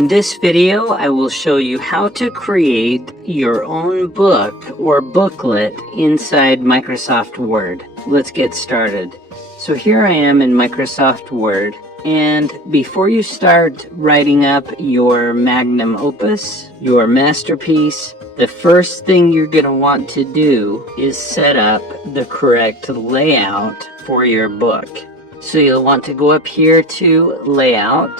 In this video, I will show you how to create your own book or booklet inside Microsoft Word. Let's get started. So here I am in Microsoft Word, and before you start writing up your magnum opus, your masterpiece, the first thing you're going to want to do is set up the correct layout for your book. So you'll want to go up here to Layout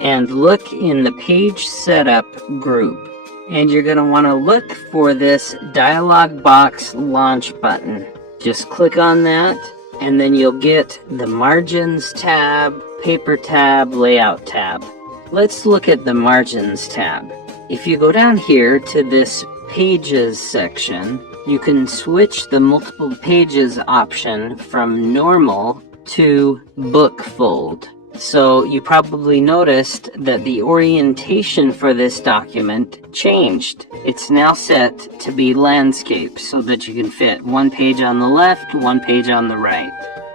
and look in the Page Setup group. And you're going to want to look for this dialog box launch button. Just click on that, and then you'll get the Margins tab, Paper tab, Layout tab. Let's look at the Margins tab. If you go down here to this Pages section, you can switch the multiple pages option from normal to bookfold. So you probably noticed that the orientation for this document changed. It's now set to be landscape so that you can fit one page on the left, one page on the right.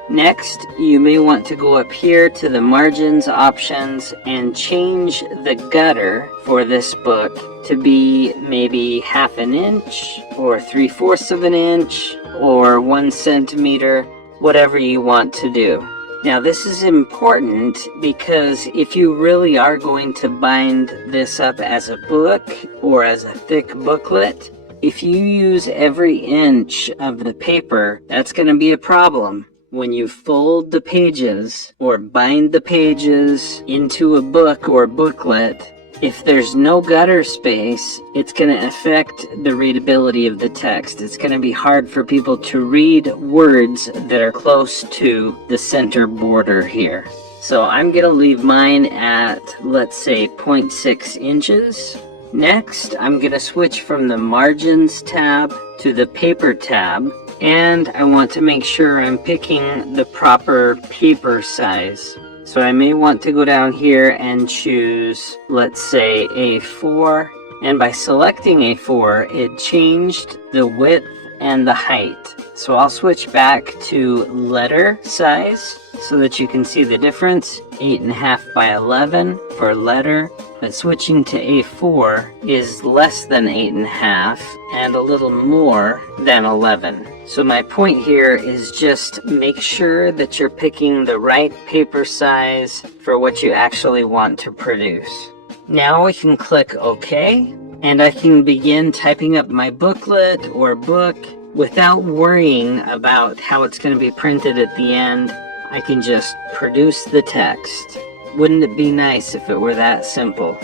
Next, you may want to go up here to the margins options and change the gutter for this book to be maybe 1/2 inch or 3/4 of an inch or 1 centimeter, whatever you want to do. Now this is important because if you really are going to bind this up as a book or as a thick booklet, if you use every inch of the paper, that's going to be a problem. When you fold the pages or bind the pages into a book or booklet, if there's no gutter space, it's going to affect the readability of the text. It's going to be hard for people to read words that are close to the center border here. So I'm going to leave mine at, let's say, 0.6 inches. Next, I'm going to switch from the Margins tab to the Paper tab. And I want to make sure I'm picking the proper paper size. So I may want to go down here and choose, let's say, A4. And by selecting A4, it changed the width and the height. So I'll switch back to letter size so that you can see the difference. 8.5 by 11 for letter. But switching to A4 is less than 8.5 and a little more than 11. So my point here is just make sure that you're picking the right paper size for what you actually want to produce. Now we can click OK, and I can begin typing up my booklet or book without worrying about how it's going to be printed at the end. I can just produce the text. Wouldn't it be nice if it were that simple?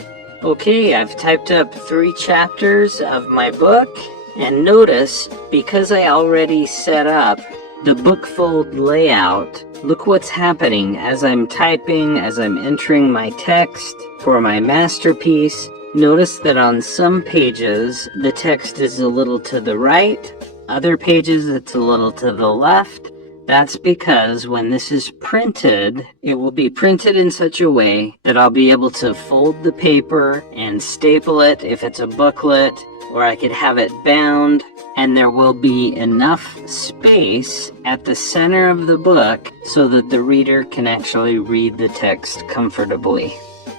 Okay, I've typed up 3 chapters of my book, and notice, because I already set up the bookfold layout, look what's happening as I'm typing, as I'm entering my text for my masterpiece. Notice that on some pages, the text is a little to the right, other pages it's a little to the left. That's because when this is printed, it will be printed in such a way that I'll be able to fold the paper and staple it if it's a booklet, or I could have it bound, and there will be enough space at the center of the book so that the reader can actually read the text comfortably.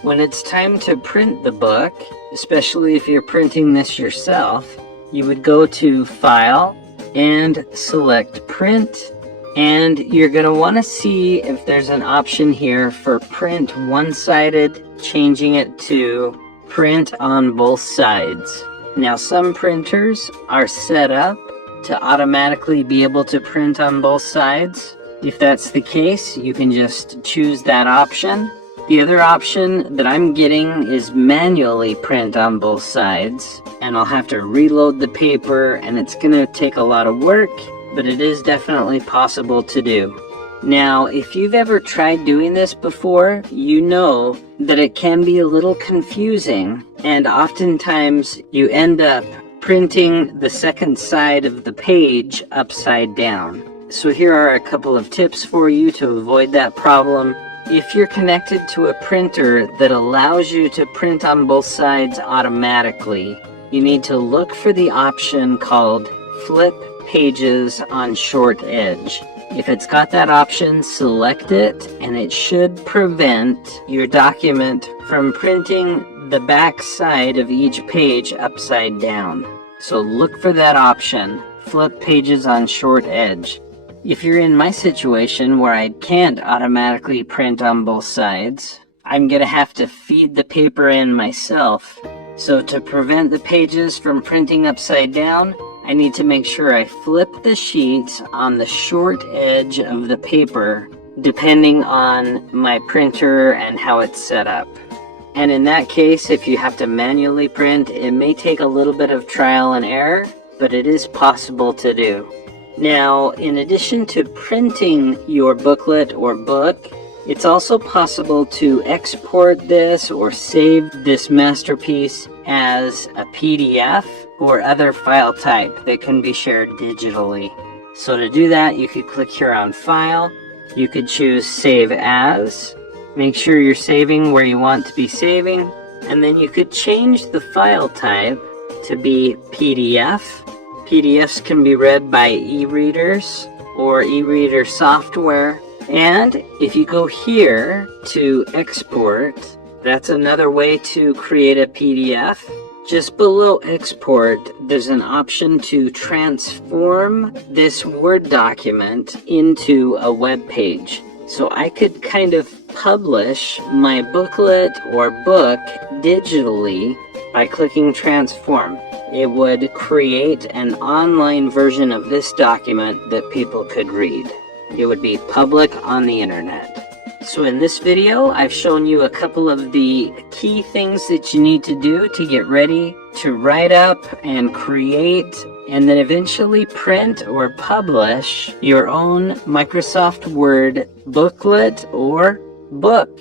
When it's time to print the book, especially if you're printing this yourself, you would go to File and select Print. And you're going to want to see if there's an option here for print one-sided, changing it to print on both sides. Now some printers are set up to automatically be able to print on both sides. If that's the case, you can just choose that option. The other option that I'm getting is manually print on both sides, and I'll have to reload the paper, and it's going to take a lot of work, but it is definitely possible to do. Now, if you've ever tried doing this before, you know that it can be a little confusing, and oftentimes you end up printing the second side of the page upside down. So here are a couple of tips for you to avoid that problem. If you're connected to a printer that allows you to print on both sides automatically, you need to look for the option called Flip Pages on Short Edge. If it's got that option, select it, and it should prevent your document from printing the back side of each page upside down. So look for that option, flip pages on short edge. If you're in my situation where I can't automatically print on both sides, I'm gonna have to feed the paper in myself. So to prevent the pages from printing upside down, I need to make sure I flip the sheet on the short edge of the paper, depending on my printer and how it's set up. And in that case, if you have to manually print, it may take a little bit of trial and error, but it is possible to do. Now, in addition to printing your booklet or book, it's also possible to export this or save this masterpiece as a PDF or other file type that can be shared digitally. So to do that, you could click here on File. You could choose Save As. Make sure you're saving where you want to be saving. And then you could change the file type to be PDF. PDFs can be read by e-readers or e-reader software. And if you go here to export, that's another way to create a PDF. Just below export, there's an option to transform this Word document into a web page. So I could kind of publish my booklet or book digitally by clicking transform. It would create an online version of this document that people could read. It would be public on the internet. So in this video, I've shown you a couple of the key things that you need to do to get ready to write up and create and then eventually print or publish your own Microsoft Word booklet or book.